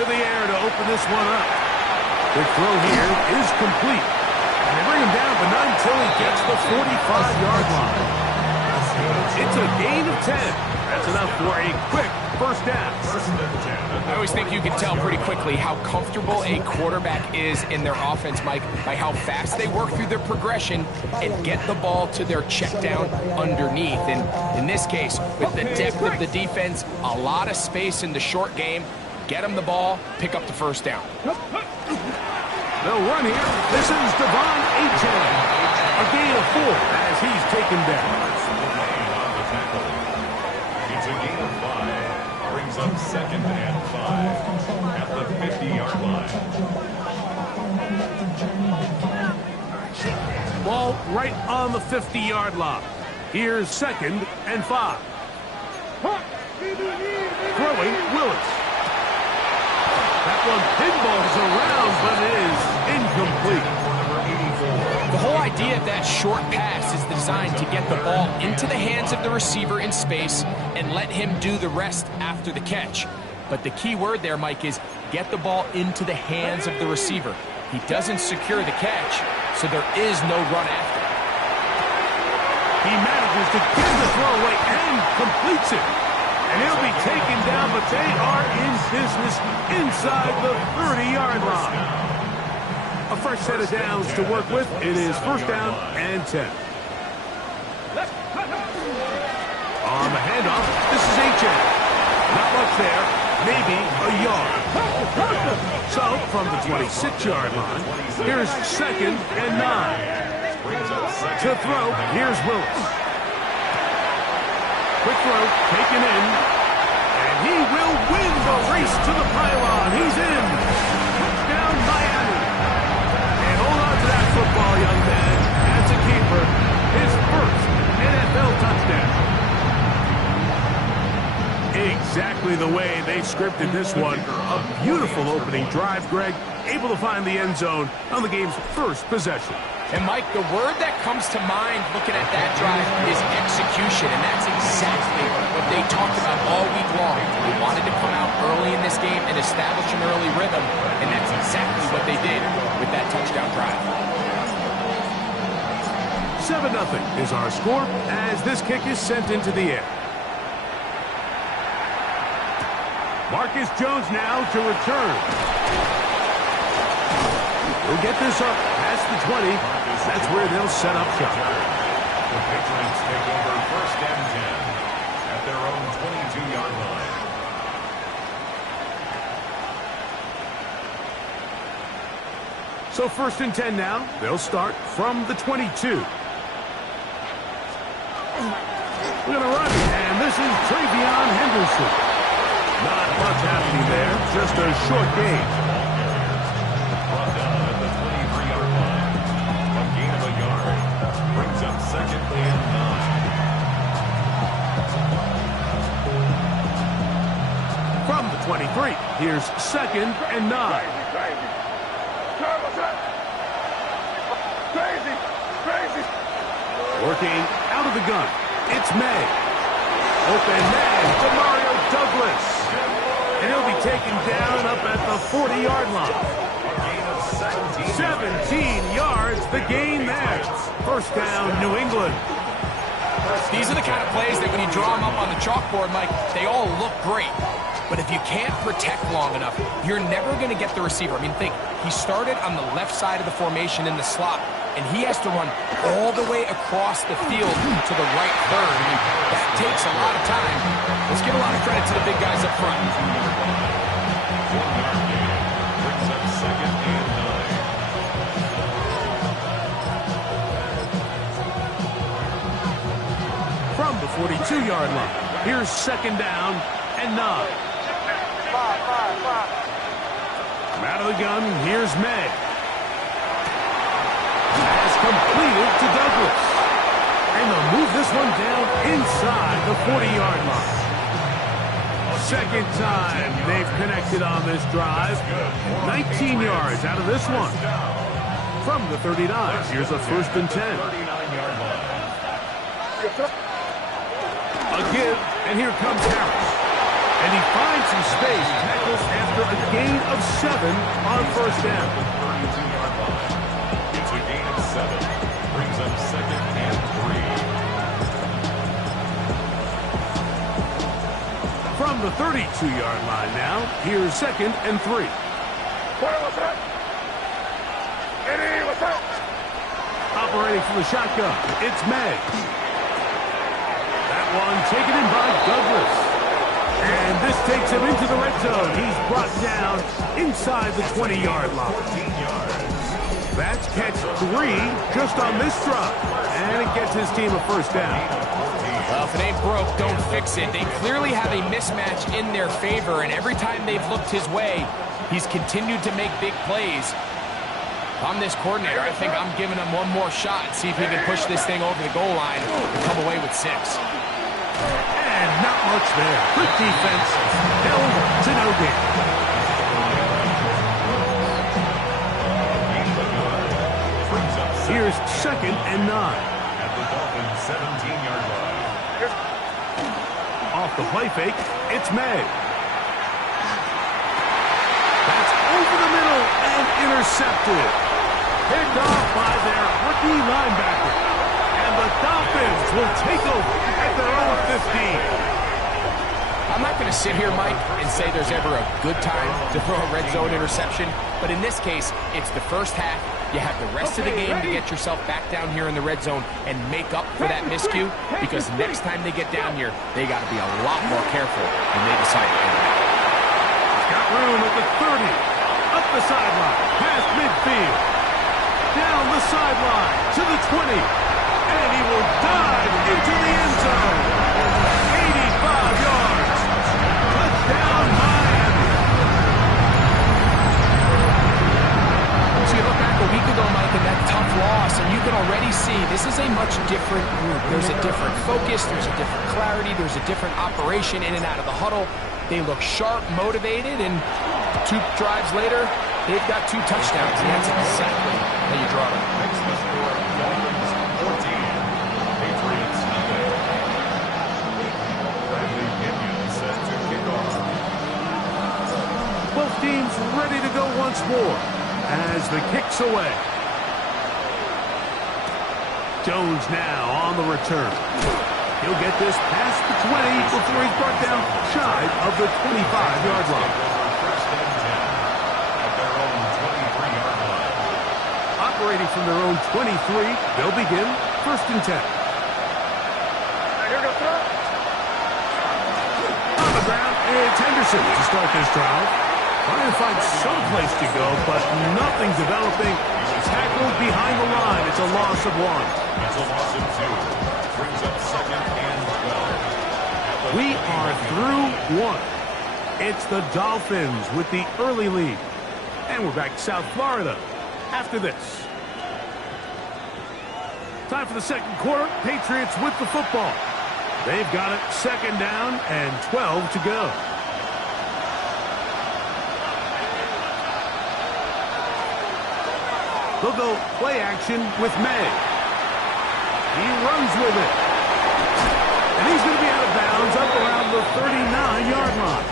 to the air to open this one up. The throw here is complete. And they bring him down, but not until he gets the 45-yard line. It's a gain of 10. That's enough for a quick first down. I always think you can tell pretty quickly how comfortable a quarterback is in their offense, Mike, by how fast they work through their progression and get the ball to their check down underneath. And in this case, with the depth of the defense, a lot of space in the short game, get them the ball, pick up the first down. They'll run here. This is Devon Achane. A gain of 4 as he's taken down. It's a gain of 5. Brings up 2nd and 5 at the 50-yard line. Ball right on the 50-yard line. Here's 2nd and 5. Throwing Willis. That one pinballs around, but it is incomplete. The whole idea of that short pass is designed to get the ball into the hands of the receiver in space and let him do the rest after the catch. But the key word there, Mike, is get the ball into the hands of the receiver. He doesn't secure the catch, so there is no run after. He manages to give the throw away and completes it. And he'll be taken down, but they are in business inside the 30-yard line. A fresh set of downs to work with. It is first down and 10. On the handoff, this is Achane. Not much there, maybe a yard. So, from the 26-yard line, here's 2nd and 9. To throw, here's Willis. Quick throw, taken in, and he will win the race to the pylon. He's in. Touchdown, Miami. And hold on to that football, young man. That's a keeper. His first NFL touchdown. Exactly the way they scripted this one. A beautiful opening drive, Greg. Able to find the end zone on the game's first possession. And, Mike, the word that comes to mind looking at that drive is execution, and that's exactly what they talked about all week long. They wanted to come out early in this game and establish an early rhythm, and that's exactly what they did with that touchdown drive. 7-0 is our score as this kick is sent into the air. Marcus Jones now to return. We'll get this up past the 20. That's where they'll set up shop. The Patriots take over first and 10 at their own 22-yard line. So first and 10 now. They'll start from the 22. We're going to run, and this is Travion Henderson. Not much happening there, just a short gain. Brought down at the 23-yard line. A gain of a yard. Brings up 2nd and 9. From the 23, here's 2nd and 9. Working out of the gun, it's May. Open man to Mario Douglas. And he'll be taken down up at the 40-yard line. 17 yards, the gain there. First down, New England. These are the kind of plays that when you draw them up on the chalkboard, Mike, they all look great. But if you can't protect long enough, you're never going to get the receiver. I mean, think, he started on the left side of the formation in the slot, and he has to run all the way across the field to the right third. I mean, that takes a lot of time. Let's give a lot of credit to the big guys up front. 1 yard gain. Brings up 2nd and 9. From the 42-yard line, here's 2nd down and 9. From out of the gun, here's May. Has completed to Douglas. And they'll move this one down inside the 40-yard line. Second time they've connected on this drive. 19 yards out of this one. From the 39, here's a first and 10. 39-yard line. A give, and here comes Harris. And he finds some space, tackles after a gain of 7 on first down. 32-yard line. It's a gain of 7. Brings up 2nd and 3. From the 32-yard line now, here's 2nd and 3. Operating from the shotgun, it's May. That one taken in by Douglas. And this takes him into the red zone. He's brought down inside the 20-yard line. 14 yards. That's catch 3 just on this drive. And it gets his team a first down. Well, if it ain't broke, don't fix it. They clearly have a mismatch in their favor, and every time they've looked his way, he's continued to make big plays. If I'm this coordinator, I think I'm giving him one more shot and see if he can push this thing over the goal line and come away with 6. And not much there. Good defense. Held to no gain. Here's 2nd and 9. At the Dolphins' 17-yard line. Off the play fake, it's May. That's over the middle and intercepted. Picked off by their rookie linebacker. And the Dolphins will take over at their own 15. I'm not going to sit here, Mike, and say there's ever a good time to throw a red zone interception, but in this case, it's the first half. You have the rest of the game to get yourself back down here in the red zone and make up for that miscue, because next time they get down here, they got to be a lot more careful when they decide to end it. Got room at the 30. Up the sideline, past midfield. Down the sideline to the 20. And he will dive into the end zone. 85 yards. Touchdown, Miami. So you look back a week ago, Mike, and that tough loss, and you can already see this is a much different group. There's a different focus, there's a different clarity, there's a different operation in and out of the huddle. They look sharp, motivated, and 2 drives later, they've got 2 touchdowns, and that's exactly how you draw them. Next the score, Dolphins 14, Patriots 0. Bradley Pinion set to kick off. Both teams ready to go once more as the kick's away. Jones now on the return. He'll get this past the 20 before he's brought down shy of the 25-yard line. First and 10 at their own 23-yard line. Operating from their own 23, they'll begin 1st and 10. On the ground, it's Henderson to start this drive. Trying to find some place to go, but nothing developing. Tackled behind the line. It's a loss of 1. It's a loss of 2. Brings up 2nd and 12. We are through 1. It's the Dolphins with the early lead. And we're back to South Florida after this. Time for the second quarter. Patriots with the football. They've got it 2nd down and 12 to go. They'll go play action with May. He runs with it. And he's going to be out of bounds up around the 39-yard line.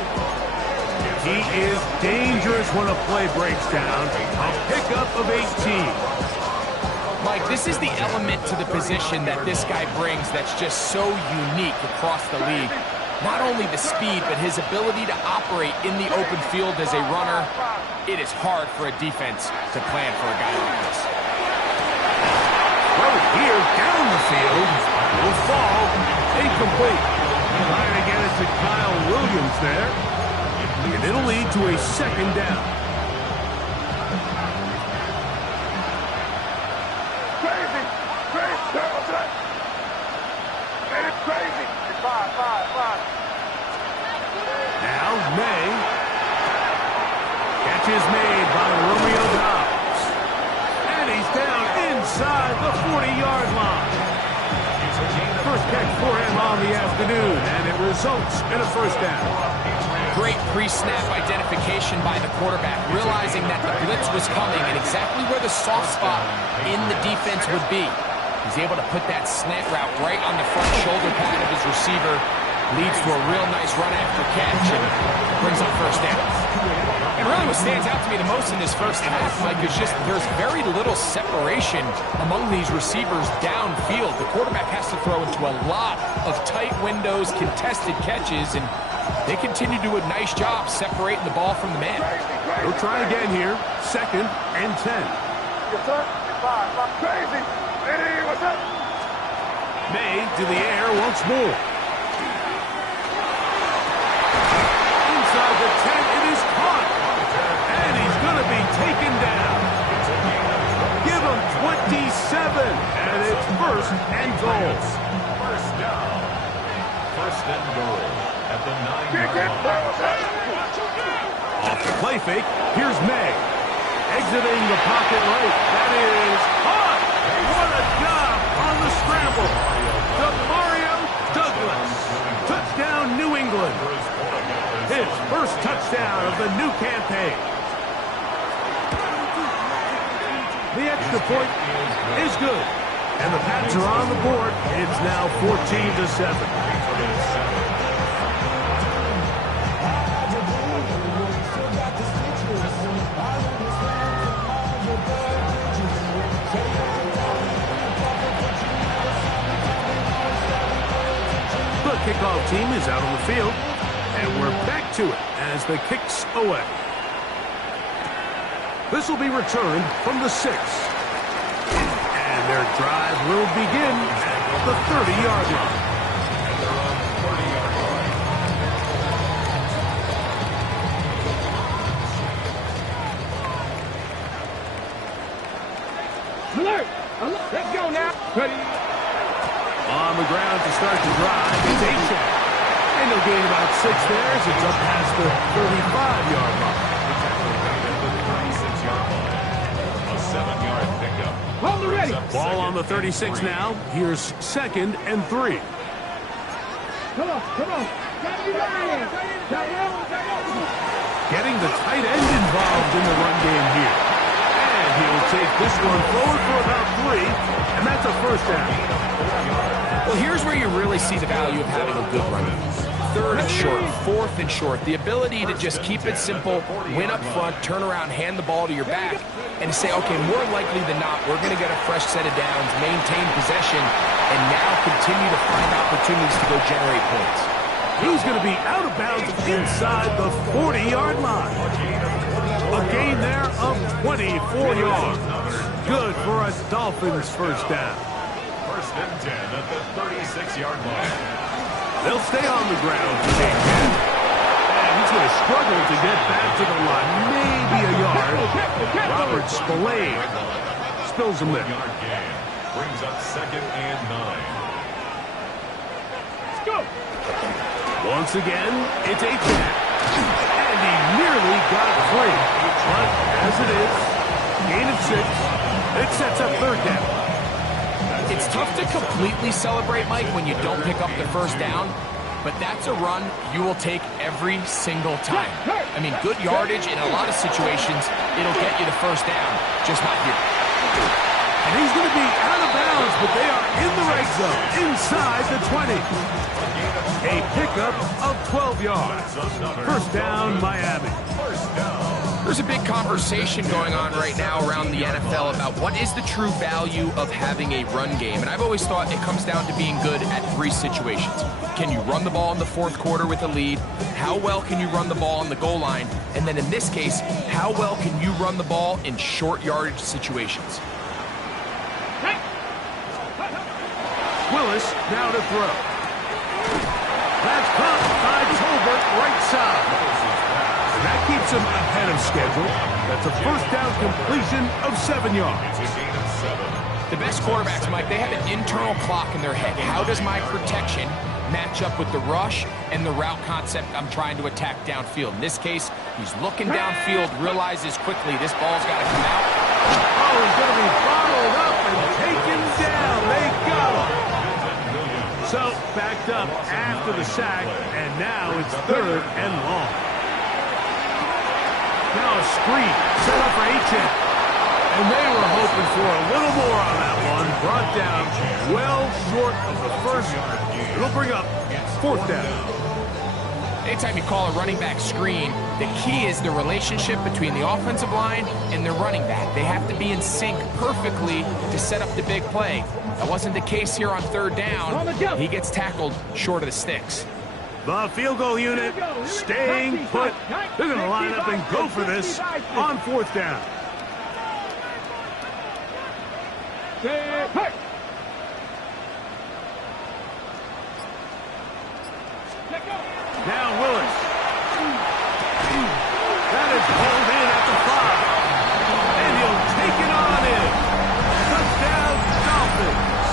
He is dangerous when a play breaks down. A pickup of 18. Mike, this is the element to the position that this guy brings that's just so unique across the league. Not only the speed, but his ability to operate in the open field as a runner. It is hard for a defense to plan for a guy like this. Well, here, down the field, will fall, incomplete. Trying to get it to Kyle Williams there. And it'll lead to a 2nd down. Crazy. Man, it's crazy. It's 5. Now, May. Catch is made by Romeo Doubs. And he's down inside the 40-yard line. First catch for him on the afternoon, and it results in a first down. Great pre-snap identification by the quarterback, realizing that the blitz was coming and exactly where the soft spot in the defense would be. He's able to put that slant route right on the front shoulder pad of his receiver, leads to a real nice run after catch and brings up first down. And really what stands out to me the most in this first half, Mike, is just there's very little separation among these receivers downfield. The quarterback has to throw into a lot of tight windows, contested catches, and they continue to do a nice job separating the ball from the man. They'll try again here. 2nd and 10. Yes, sir. Five. Crazy. Eddie, what's up? May to the air once more. Inside the 10, it is caught. And he's going to be taken down. Give him 27. And it's 1st and goal. First down. 1st and goal at the 9-yard line. Off the play fake, here's May. Exiting the pocket right. That is caught. What a job on the scramble. Demario Douglas. Touchdown, New England. His first touchdown of the new campaign. The extra point is good. And the Pats are on the board. It's now 14-7. Kickoff team is out on the field, and we're back to it as the kick's away. This will be returned from the 6. And their drive will begin at the 30-yard line. Alert! Let's go now. Ready? On the ground to start the drive, it's Achane. And they'll gain about 6 there as it's up past the 35-yard line. A 7-yard pickup. Hold the ready. Ball on the 36 now. Here's 2nd and 3. Come on. Getting the tight end involved in the run game here. And he'll take this one forward for about 3, and that's a first down. Well, here's where you really see the value of having a good run game. 3rd and short, 4th and short. The ability to just keep it simple, win up front, turn around, hand the ball to your back, and say, okay, more likely than not, we're going to get a fresh set of downs, maintain possession, and now continue to find opportunities to go generate points. He's going to be out of bounds inside the 40-yard line. A gain there of 24 yards. Good for a Dolphins first down. 1st and 10 at the 36-yard line. They'll stay on the ground for the 10. And he's going to struggle to get back to the line. Maybe a yard. Robert Spillane spills him there. Yard gain brings up 2nd and 9. Let's go. Once again, it's Achane. And he nearly got free. But as it is, gain of 6. It sets up 3rd down. It's tough to completely celebrate, Mike, when you don't pick up the first down, but that's a run you will take every single time. I mean, good yardage in a lot of situations, it'll get you the first down, just not here. And he's going to be out of bounds, but they are in the red zone, inside the 20. A pickup of 12 yards. First down, Miami. There's a big conversation going on right now around the NFL about what is the true value of having a run game. And I've always thought it comes down to being good at 3 situations. Can you run the ball in the 4th quarter with a lead? How well can you run the ball on the goal line? And then in this case, how well can you run the ball in short yardage situations? Willis now to throw. That's caught by Tolbert right side. And that keeps him ahead of schedule. That's a first down completion of 7 yards. The best quarterbacks, Mike, they have an internal clock in their head. How does my protection match up with the rush and the route concept I'm trying to attack downfield? In this case, he's looking downfield, realizes quickly this ball's got to come out. Oh, he's going to be bottled up and taken down. They got him. So, backed up after the sack, and now it's 3rd and long. Now a screen set up for Achane. And they were hoping for a little more on that one. Brought down well short of the first. It'll bring up fourth down. Anytime you call a running back screen, the key is the relationship between the offensive line and the running back. They have to be in sync perfectly to set up the big play. That wasn't the case here on third down. He gets tackled short of the sticks. The field goal unit staying put. They're going to line up and go for this on fourth down. Now Willis. That is pulled in at the 5. And he'll take it on in. Touchdown, Dolphins.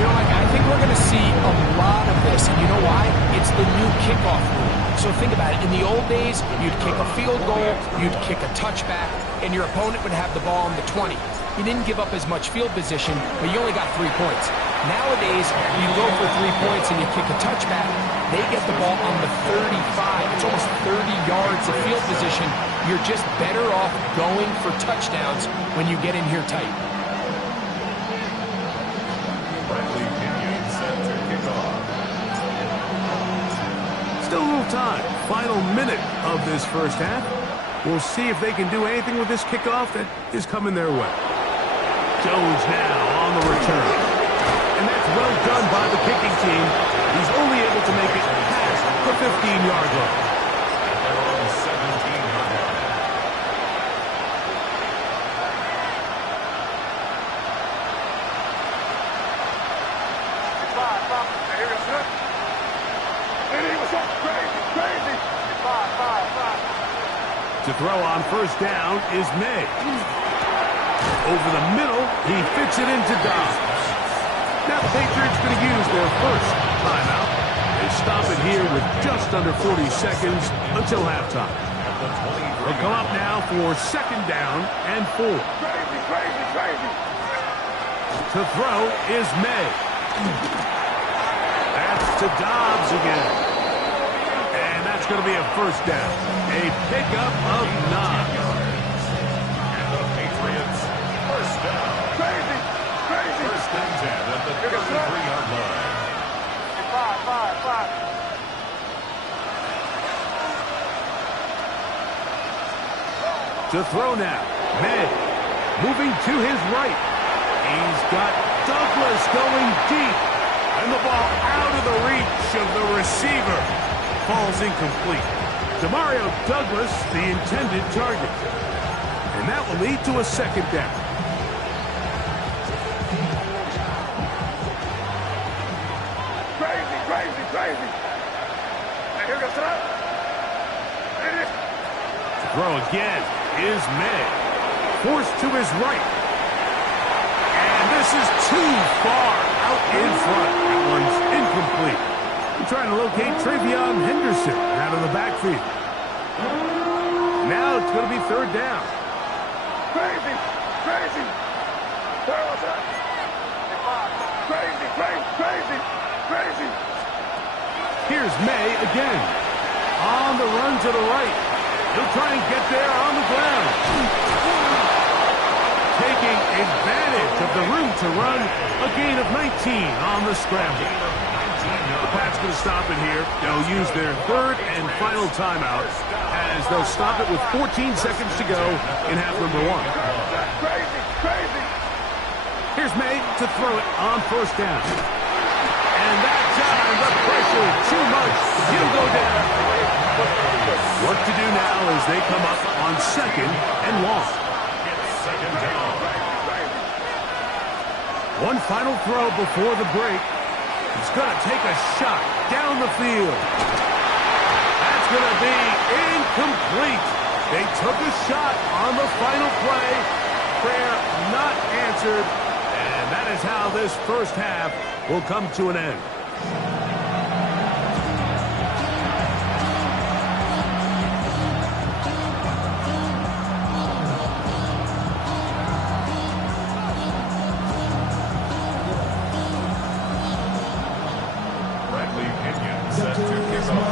You know, I think we're going to see a lot of this. And you know why? It's the new kickoff rule. So think about it. In the old days, you'd kick a field goal, you'd kick a touchback, and your opponent would have the ball on the 20. You didn't give up as much field position, but you only got 3 points. Nowadays, you go for 3 points and you kick a touchback, they get the ball on the 35. It's almost 30 yards of field position. You're just better off going for touchdowns when you get in here tight. Bradley Pinion set to kick off. Still a little time. Final minute of this first half. We'll see if they can do anything with this kickoff that is coming their way. Jones now on the return. And that's well done by the kicking team. He's only able to make it past the 15-yard line. At their own 17-yard line. Here we go. And he was up crazy. 5. To throw on first down is May. Over the middle, he fits it into Dobbs. Now the Patriots going to use their first timeout. They stop it here with just under 40 seconds until halftime. They'll come up now for second down and 4. Crazy. To throw is May. That's to Dobbs again. And that's going to be a first down. A pickup of 9. And the Patriots, first down. Crazy. First and 10 at the 33-yard line. 5. To throw now. May. Moving to his right. He's got Douglas going deep. And the ball out of the reach of the receiver. Falls incomplete. Demario Douglas, the intended target. And that will lead to a second down. Crazy. And here goes that. To throw again is May. Forced to his right. And this is too far out in front. That one's incomplete. We're trying to locate Travion Henderson out of the backfield. Now it's going to be third down. Crazy. Where was that? Crazy. Here's May again. On the run to the right. He'll try and get there on the ground. Taking advantage of the room to run. A gain of 19 on the scramble. The Pats going to stop it here. They'll use their third and final timeout as they'll stop it with 14 seconds to go in half number 1. Crazy. Here's May to throw it on first down. And that time, the pressure too much. He'll go down. Work to do now as they come up on second and long. Second down. One final throw before the break. He's going to take a shot down the field. That's going to be incomplete. They took a shot on the final play. Prayer not answered. And that is how this first half will come to an end. Bradley Pinion set to kick off.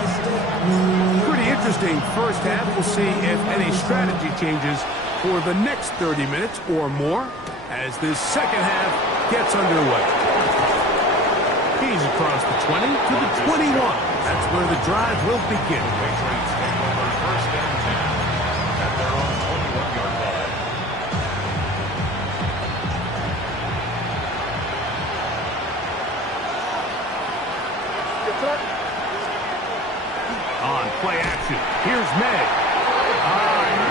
Pretty interesting first half. We'll see if any strategy changes for the next 30 minutes or more as this second half gets underway. He's across the 20 to the 21. That's where the drive will begin. Patriots take over first and 10 at their own 21-yard line. On play action, here's May.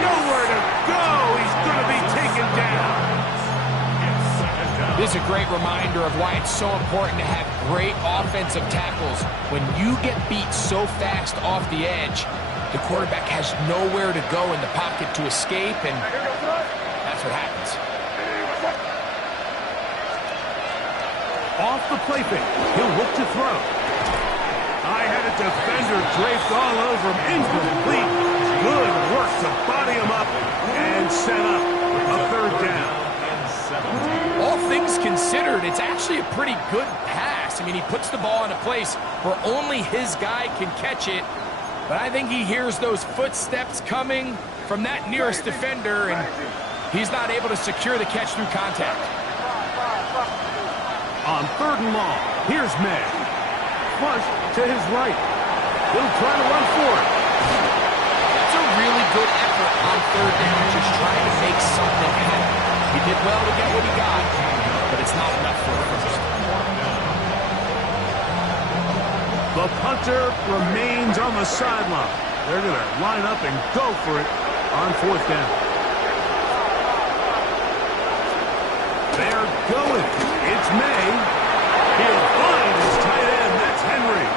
Nowhere to go. He's going to be taken down. This is a great reminder of why it's so important to have great offensive tackles. When you get beat so fast off the edge, the quarterback has nowhere to go in the pocket to escape, and that's what happens. Off the play fake, he'll look to throw. I had a defender draped all over him, incomplete. Good work to body him up and set up a third down. All things considered, it's actually a pretty good pass. I mean, he puts the ball in a place where only his guy can catch it, but I think he hears those footsteps coming from that nearest defender, and he's not able to secure the catch through contact. On third and long, here's May. Flush to his right. He'll try to run for it. That's a really good effort on third down, just trying to make something happen. He did well to get what he got, but it's not enough for a first. The punter remains on the sideline. They're going to line up and go for it on fourth down. They're going. It's May. He'll find his tight end. That's Henry.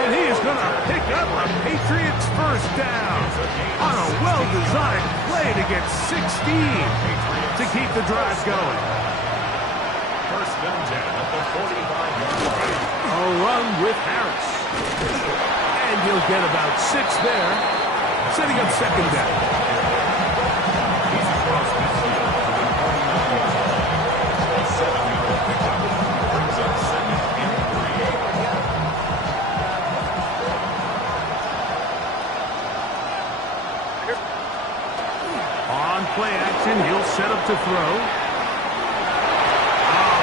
And he is going to pick up a Patriots first down on a well-designed play to get 16 to keep the drive going. First and 10 at the 45-yard line. A run with Harris. And he'll get about 6 there, setting up second down. He's across midfield to the 49-yard line. A 7-yard pickup brings up second and 3. On play action, he'll set up to throw.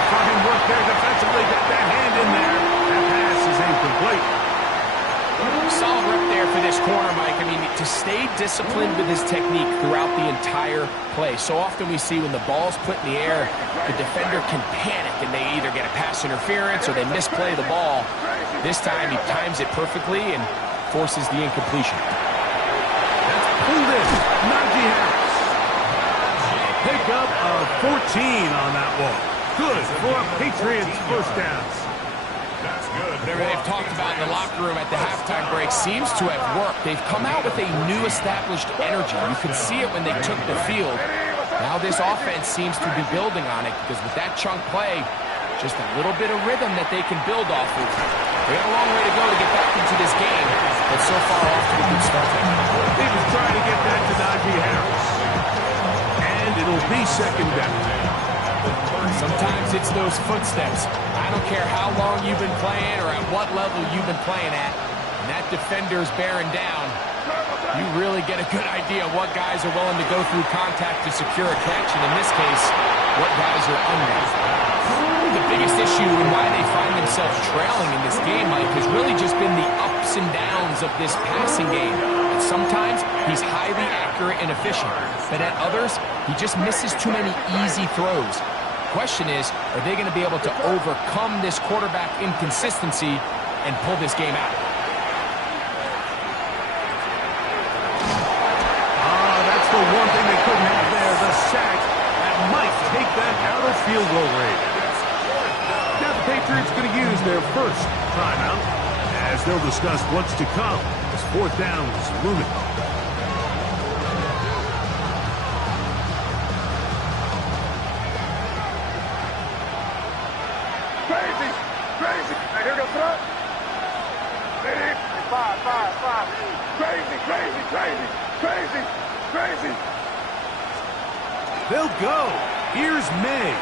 Fine work there defensively. Got that hand in there. That pass is incomplete. Solid rep there for this corner, Mike. I mean, to stay disciplined with his technique throughout the entire play. So often we see when the ball's put in the air, the defender can panic and they either get a pass interference or they misplay the ball. This time he times it perfectly and forces the incompletion. That's pulled in. Najee Harris. Pick up of 14 on that one. Good for Patriots first downs. That's good. They've talked about in the locker room at the halftime break seems to have worked. They've come out with a new established energy. You could see it when they took the field. Now this offense seems to be building on it because with that chunk play, just a little bit of rhythm that they can build off of. They got a long way to go to get back into this game, but so far off to a good start. He was trying to get that to Najee Harris. And it'll be second down. Sometimes it's those footsteps. I don't care how long you've been playing or at what level you've been playing at. And that defender's bearing down. You really get a good idea of what guys are willing to go through contact to secure a catch. And in this case, what guys are unready. The biggest issue and why they find themselves trailing in this game, Mike, has really just been the ups and downs of this passing game. And sometimes he's highly accurate and efficient. But at others, he just misses too many easy throws. Question is, are they going to be able to overcome this quarterback inconsistency and pull this game out? That's the one thing they couldn't have there, the sack that might take them out of field goal range. Now the Patriots going to use their first timeout as they'll discuss what's to come as fourth down is looming. Crazy. Here goes front. Five. Crazy. They'll go. Here's May.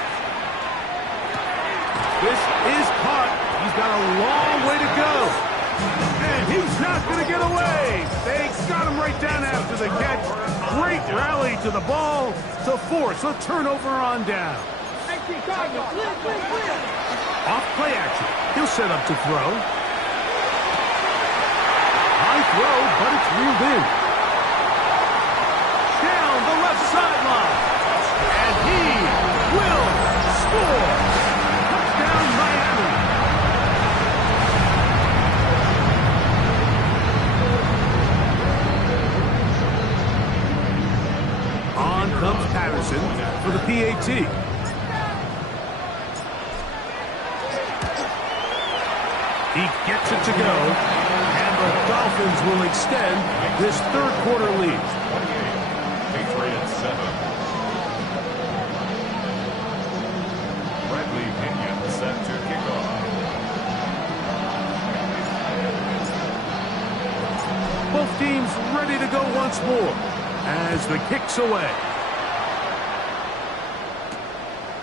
This is caught. He's got a long way to go. And he He's not going to get away. They got him right down after the catch. Great rally to the ball to force a turnover on down. Off play action. He'll set up to throw. High throw, but it's reeled in. Down the left sideline. And he will score. Touchdown, Miami. On comes Patterson for the PAT. He gets it to go, and the Dolphins will extend this third quarter lead. 28, Patriots 7. Bradley Pinion set to kick off. Both teams ready to go once more as the kick's away.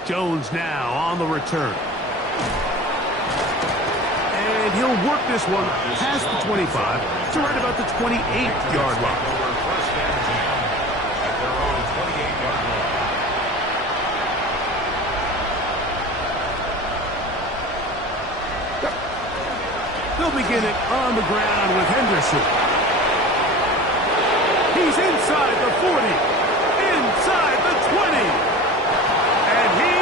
Jones now on the return. And he'll work this one past the 25 to right about the 28-yard line. First and 10 at their own 28-yard line. They'll begin it on the ground with Henderson. He's inside the 40, inside the 20, and he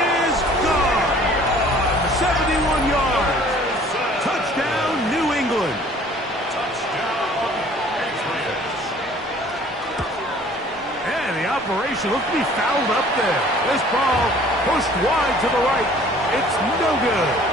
is gone. 71 yards. Touchdown, New England. Touchdown, Patriots. And the operation looked to be fouled up there. This ball pushed wide to the right. It's no good.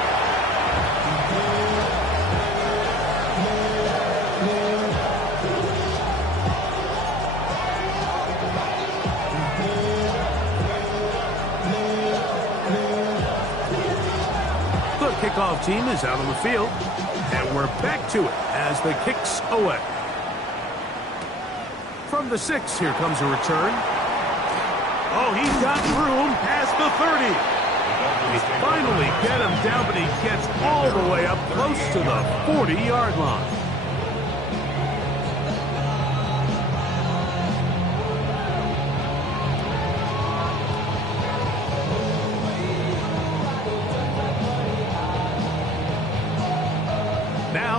Kickoff team is out on the field, and we're back to it as the kick's away. From the 6, here comes a return. Oh, he's got room past the 30. They finally get him down, but he gets all the way up close to the 40-yard line.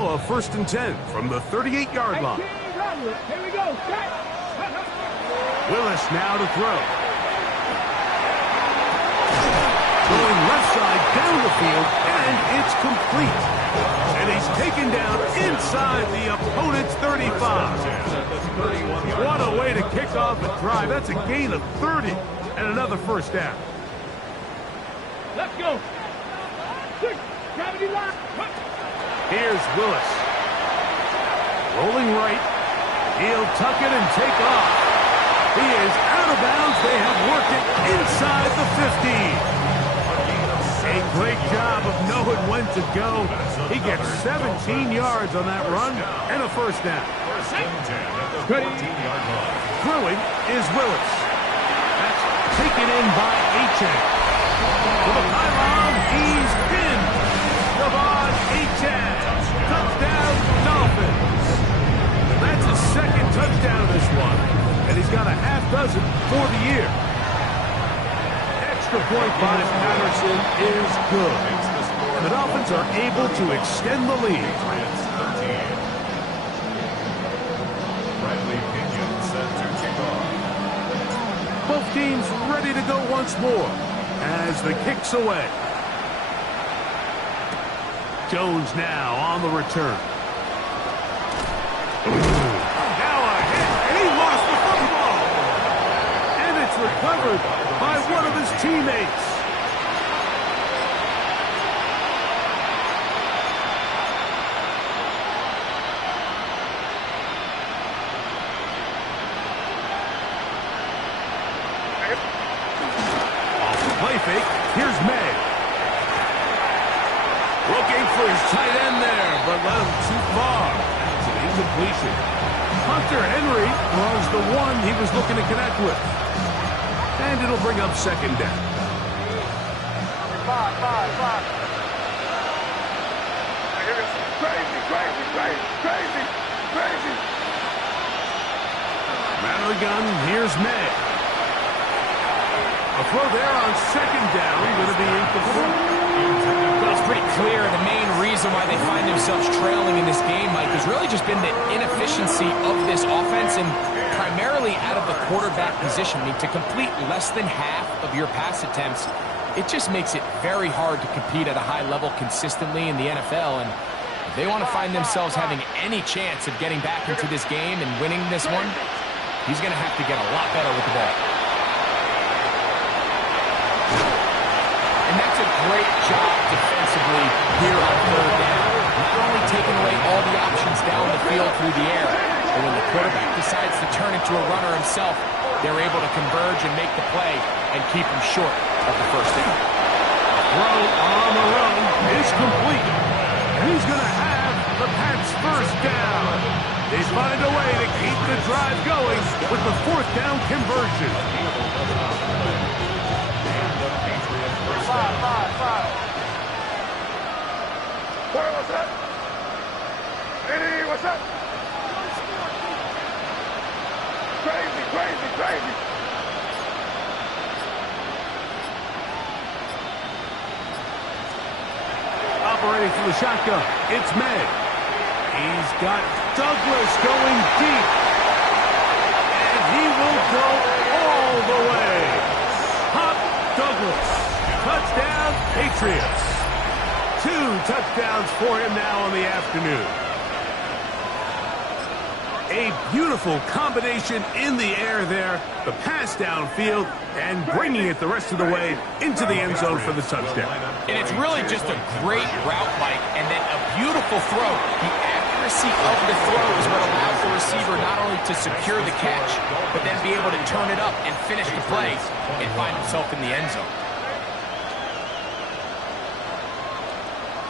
A 1st and 10 from the 38-yard line. Here we go. Willis now to throw. Going left side down the field, and it's complete. And he's taken down inside the opponent's 35. What a way to kick off a drive. That's a gain of 30 and another first down. Let's go. Gravity line. Here's Willis. Rolling right. He'll tuck it and take off. He is out of bounds. They have worked it inside the 15. A great job of knowing when to go. He gets 17 yards on that run and a first down. First and 10 at the 14-yard line. Throwing is Willis. That's taken in by Achane. To the pylon, he's pinned. Devon Achane. Touchdown, Dolphins. That's his second touchdown this one, and he's got a half dozen for the year. Extra point by Patterson is good. And the Dolphins are able to extend the lead. Patriots 13. Bradley Pinion set to kick off. Both teams ready to go once more as the kick's away. Jones now on the return. Now a hit, and he lost the football. And it's recovered by one of his teammates. Off the play fake, here's May. Looking for his tight end there, but led him too far. It's an incompletion. Hunter Henry was the one he was looking to connect with. And it'll bring up second down. Five. Here we go. Crazy, crazy, crazy, crazy, crazy. Man of the gun, here's May. A throw there on second down, going to be incomplete. Well, it's pretty clear the main reason why they find themselves trailing in this game, Mike, has really just been the inefficiency of this offense and primarily out of the quarterback position. I mean, to complete less than half of your pass attempts, it just makes it very hard to compete at a high level consistently in the NFL. And if they want to find themselves having any chance of getting back into this game and winning this one, he's going to have to get a lot better with the ball. And that's a great job defensively here on third down. Not only taking away all the options down the field through the air, but when the quarterback decides to turn into a runner himself, they're able to converge and make the play and keep him short of the first down. Throw on the run is complete. And he's going to have the Pats first down. They find a way to keep the drive going with the fourth down conversion. Five. What's that? Eddie, what's that? Crazy, crazy, crazy. Operating from the shotgun, it's May. He's got Douglas going deep. And he will go all the way. Pop Douglas. Touchdown, Patriots. 2 touchdowns for him now on the afternoon. A beautiful combination in the air there. The pass downfield and bringing it the rest of the way into the end zone for the touchdown. And it's really just a great route, Mike, and then a beautiful throw. The accuracy of the throw is what allows the receiver not only to secure the catch, but then be able to turn it up and finish the play and find himself in the end zone.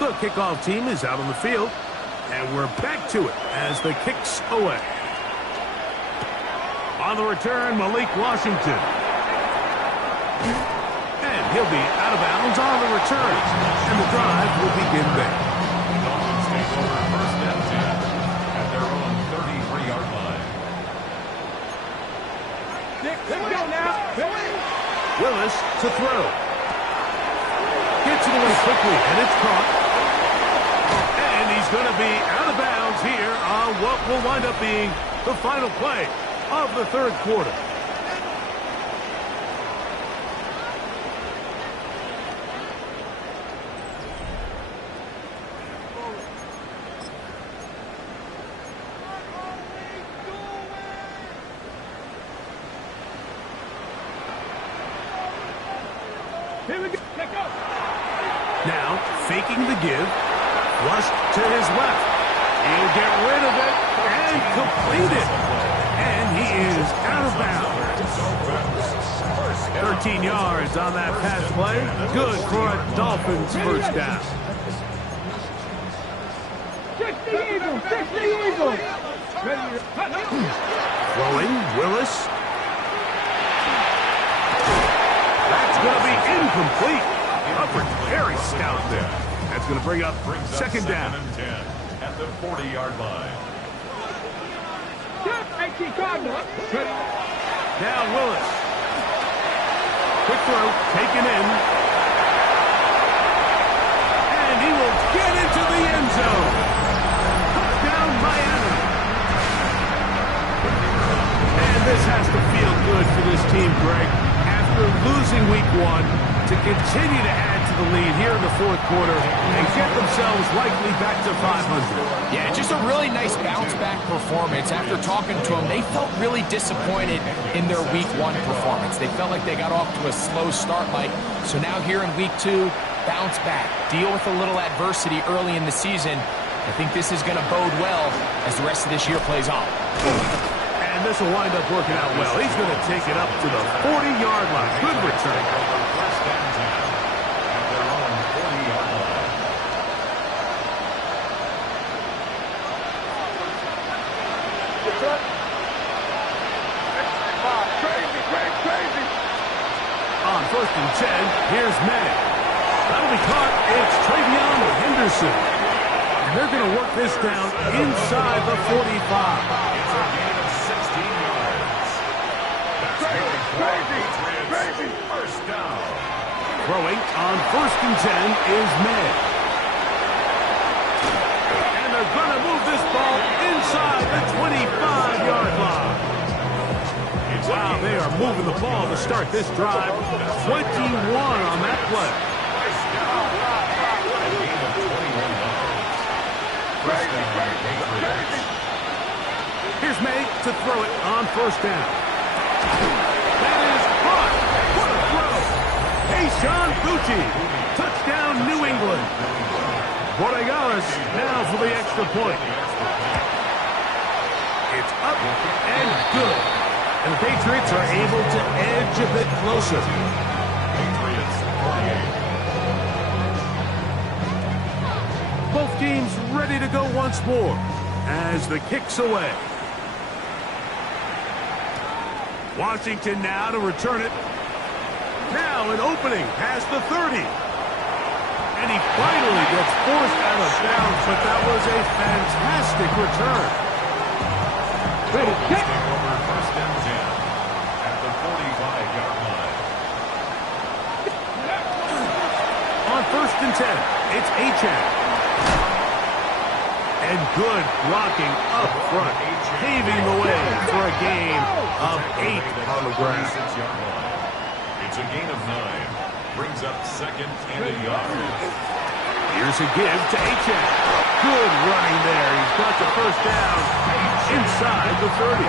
The kickoff team is out on the field, and we're back to it as the kick's away. On the return, Malik Washington. And he'll be out of bounds on the return, and the drive will begin there. The Dolphins take over first and 10 at their own 33-yard line. Let's go now. Willis to throw. Gets it away quickly, and it's caught. And he's going to be out of bounds here on what will wind up being the final play of the third quarter. Here we go. Let's go. Now, faking the give, flushed to his left. He'll get rid of it and complete it. And he is out of bounds. 13 yards on that pass play. Good for a Dolphins first down. 60 Eagles. Throwing, Willis. That's going to be incomplete. Upward, very stout there. That's going to bring up second down. And 10 at the 40-yard line. Now Willis. Quick throw, taken in. And he will get into the end zone. Touchdown, Miami. And this has to feel good for this team, Greg. After losing week 1, to continue to add to the lead here in the fourth quarter and get themselves likely back to 500. Yeah, just a really nice bounce-back performance. After talking to them, they felt really disappointed in their Week 1 performance. They felt like they got off to a slow start, Mike. So now here in Week 2, bounce back, deal with a little adversity early in the season. I think this is going to bode well as the rest of this year plays on. And this will wind up working out well. He's going to take it up to the 40-yard line. Good return. First and 10 at their own 40-yard line. Crazy. On first and 10, here's May. That'll be caught. It's Travion Henderson. They're going to work this down inside the 45. It's a gain of 16 yards. That's crazy. First down. Throwing on 1st and 10 is May. And they're going to move this ball inside the 25-yard line. Wow, they are moving the ball to start this drive. 21 on that play. Here's May to throw it on 1st down. That is caught. What a throw. Tayshaun Bucci. Touchdown, New England. Borregales now for the extra point. It's up and good. And the Patriots are able to edge a bit closer. Patriots 48. Both teams ready to go once more as the kick's away. Washington now to return it. Now an opening past the 30. And he finally gets forced out of bounds, but that was a fantastic return. Take over 1st and 10 at the 45-yard line. On 1st and 10, it's Achane. And good blocking up front, paving the way for a gain of 8 on the ground. 46-yard line. It's a gain of 9. Brings up 2nd and a yard. Here's a give to Achane. Good running there. He's got the 1st down inside the 30.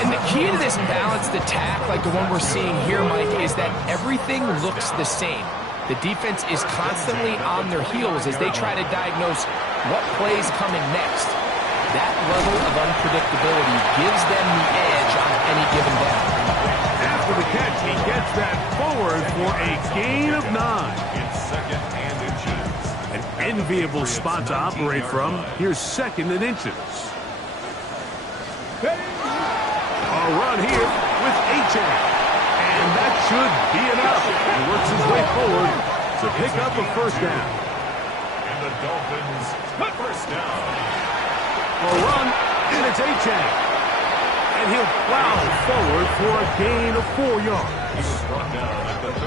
And the key to this balanced attack, like the one we're seeing here, Mike, is that everything looks the same. The defense is constantly on their heels as they try to diagnose what play's coming next. That level of unpredictability gives them the edge on any given down. After the catch, he gets that forward for a gain of 9. It's 2nd and inches. An enviable spot to operate from. Here's 2nd and inches. A run here with Achane. And that should be enough. He works his way forward to pick up a 1st down. And the Dolphins, 1st down. A run, and it's Achane. And he'll plow forward for a gain of 4 yards.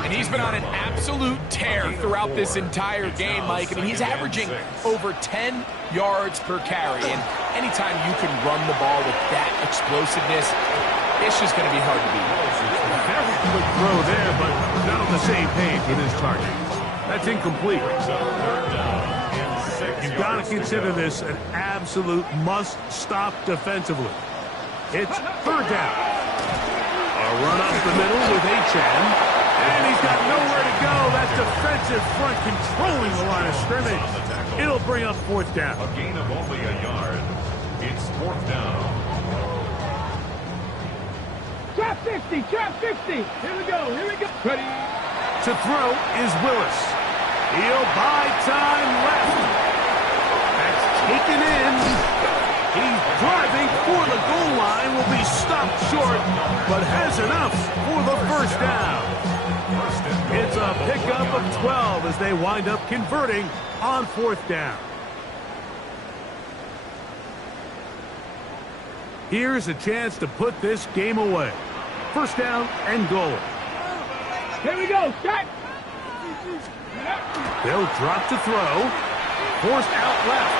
And he's been on an absolute tear throughout this entire game, Mike. I mean, he's averaging over 10 yards per carry. And anytime you can run the ball with that explosiveness, it's just going to be hard to beat. Very good throw there, but not on the same page with his target. That's incomplete. You've got to consider this an absolute must-stop defensively. It's 3rd down. A run up the middle with Achane. And he's got nowhere to go. That defensive front controlling the line of scrimmage. It'll bring up 4th down. A gain of only a yard. It's 4th down. Trap 50, trap 50. Here we go. Ready. To throw is Willis. He'll buy time left. That's taken in. He's driving for the goal line. Will be stopped short, but has enough for the 1st down. It's a pickup of 12 as they wind up converting on 4th down. Here's a chance to put this game away. 1st down and goal. Here we go. Shot. They'll drop to throw. Forced out left.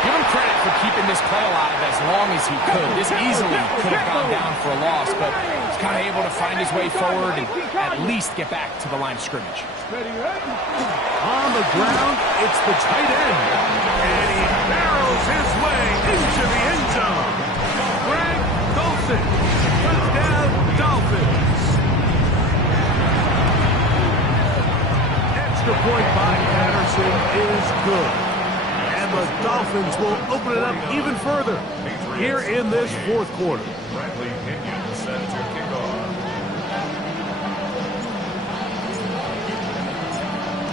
Give him credit for keeping this play alive as long as he could. This easily could have gone down for a loss, but he's kind of able to find his way forward and at least get back to the line of scrimmage. On the ground, it's the tight end. And he barrels his way into the end zone. Greg Dolson. Touchdown, Dolphins. Extra point by Patterson is good. And the Dolphins will open it up even further here in this 4th quarter. Bradley Pinion set to kick off.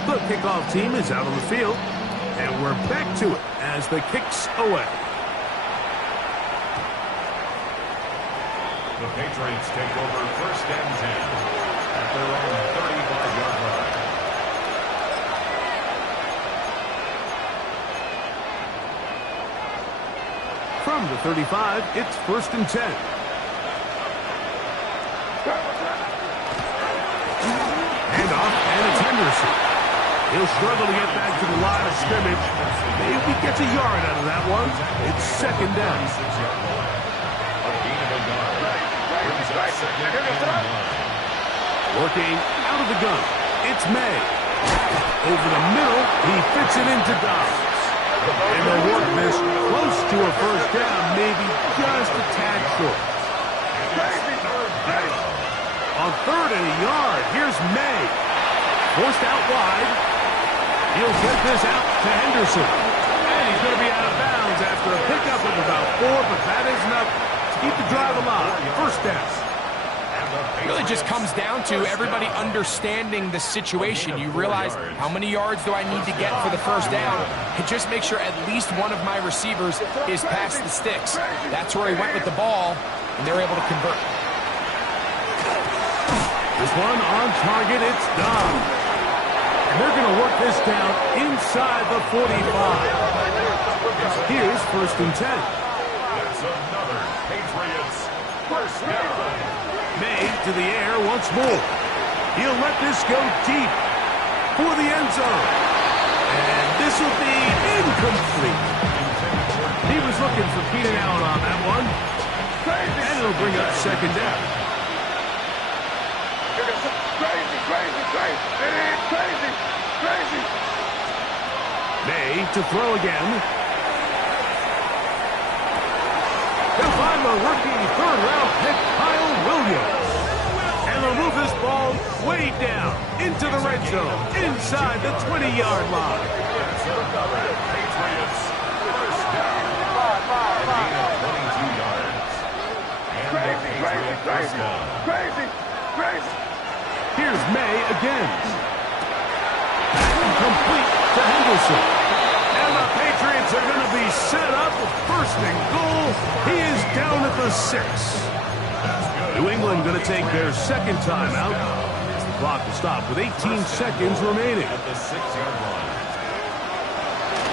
The kickoff team is out on the field, and we're back to it as the kick's away. The Patriots take over 1st and 10 at their own 35-yard line. From the 35, it's 1st and 10. Handoff, and it's Henderson. He'll struggle to get back to the line of scrimmage. Maybe he gets a yard out of that one. It's 2nd down. Working out of the gun. It's May. Over the middle, he fits it into Dobbs. And they'll work this close to a 1st down, maybe just a tad short. On 3rd and a yard, here's May. Forced out wide. He'll get this out to Henderson. And he's going to be out of bounds after a pickup of about 4, but that is enough to keep the drive alive. 1st down. It really just comes down to everybody understanding the situation. You realize how many yards do I need to get for the 1st down, and just make sure at least one of my receivers is past the sticks. That's where he went with the ball, and they're able to convert. This one on target, it's Dobbs. And they're going to work this down inside the 45. Here's 1st and 10. That's another Patriots 1st down. May to the air once more. He'll let this go deep for the end zone. And this will be incomplete. He was looking for Keenan Allen on that one. And it'll bring up 2nd down. Crazy. May to throw again. They'll find the rookie 3rd-round pick, Kyle Williams. And they'll move this ball way down into the red zone, inside the 20-yard line. That's another Patriots 1st down. A gain of 22 yards. And the Patriots 1st down. Crazy. Here's May again. Complete to Henderson. And the Patriots are going to be set up with 1st and goal. He is down at the 6. New England going to take their 2nd timeout. The clock will stop with 18 seconds remaining. At the 6-yard line.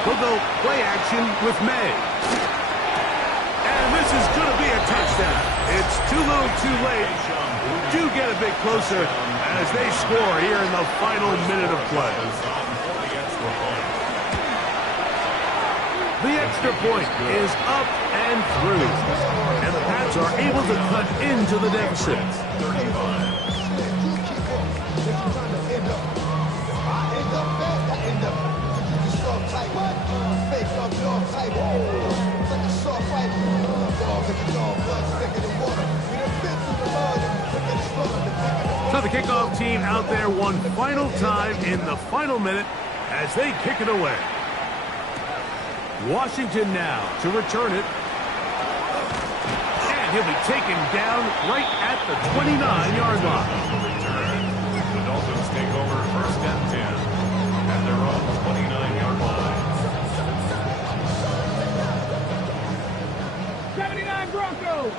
They'll go play action with May. And this is going to be a touchdown. It's too little too late. Do get a bit closer as they score here in the final minute of play. The extra point is up and through. And the Pats are able to cut into the deficit. 35. So the kickoff team out there one final time in the final minute as they kick it away. Washington now to return it. And he'll be taken down right at the 29-yard line. The Dolphins take over 1st and 10 at their own 29-yard line. 79 Broncos.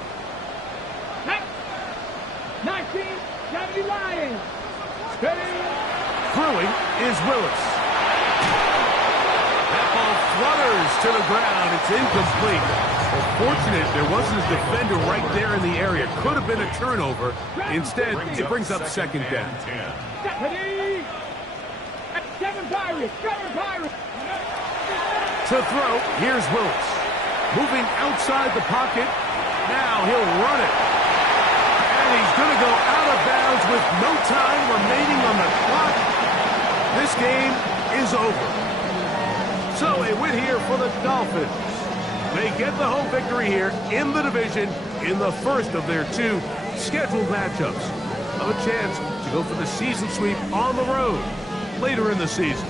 1970 Lions. Ready? Throwing is Willis. That ball flutters to the ground. It's incomplete. Well, fortunate there wasn't a defender right there in the area. Could have been a turnover. Instead, it brings up 2nd down. Ready? Kevin Pirates. To throw, here's Willis. Moving outside the pocket. Now he'll run it. And he's going to go out of bounds with no time remaining on the clock. This game is over. So a win here for the Dolphins. They get the home victory here in the division in the first of their 2 scheduled matchups. Of a chance to go for the season sweep on the road later in the season.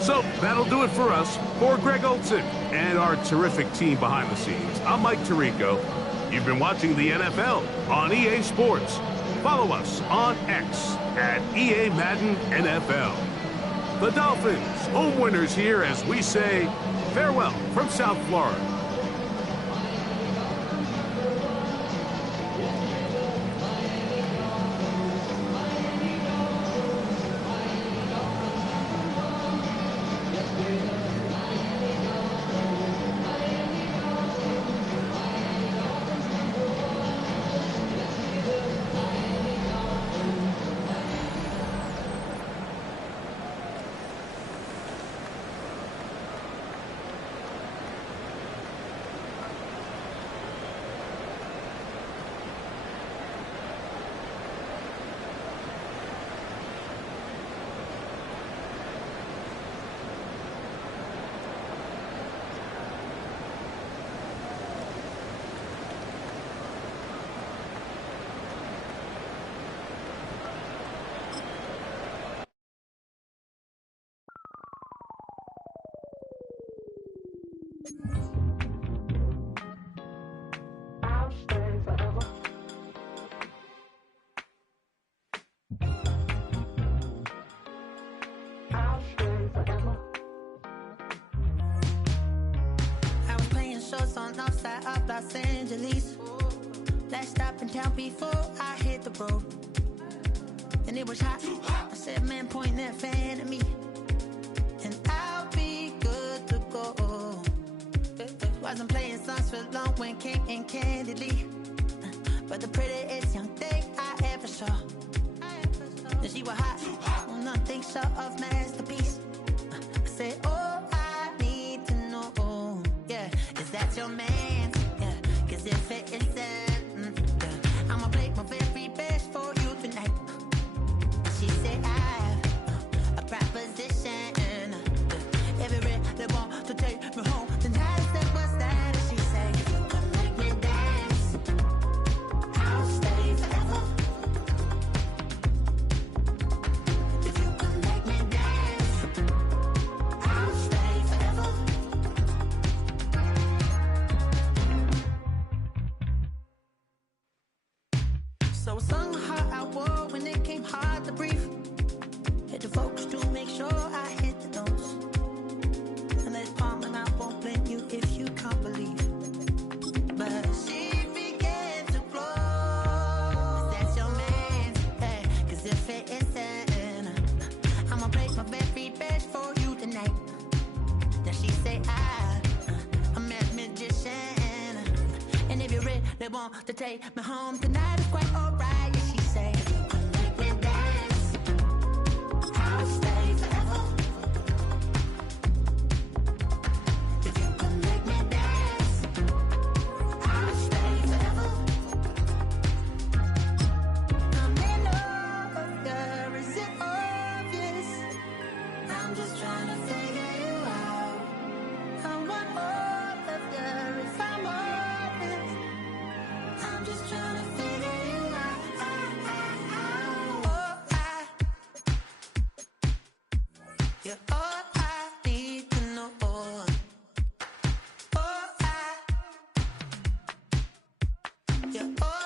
So that'll do it for us. For Greg Olson and our terrific team behind the scenes, I'm Mike Tirico. You've been watching the NFL on EA Sports. Follow us on X at EA Madden NFL. The Dolphins, home winners here as we say farewell from South Florida. last stop in town before I hit the road. And it was hot. I said, man, point that fan at me, and I'll be good to go. Wasn't playing songs for long when came in candidly, but the prettiest young thing I ever saw. And she was hot, well, nothing short of masterpiece. I said, oh, I need to know, yeah, is that your man? Yeah, cause if it isn't, yeah, I'ma play my very best for you tonight. She said, I have a proposition. Every they want to take me home tonight. I said, what's that? And she said, if you can make me dance, I'll stay forever. If you can make me dance, I'll stay forever. So I sung how I wore when it came hard to breathe. Hit the focus to make sure I hit the notes. And there's palm and I won't blame you if you can't believe. But she began to flow. That's your man, hey, cause if it isn't, I'ma play my very best for you tonight. Then she say I'm a magician, and if you really want to take me home tonight, it's quite alright. Yeah, she say, if you can make me dance, I'll stay forever. If you can make me dance, I'll stay forever. I'm in love, girl, is it obvious? I'm just trying to figure you out. I want all of you if I'm honest. I'm just trying to figure you out. You're all I need to know. You're all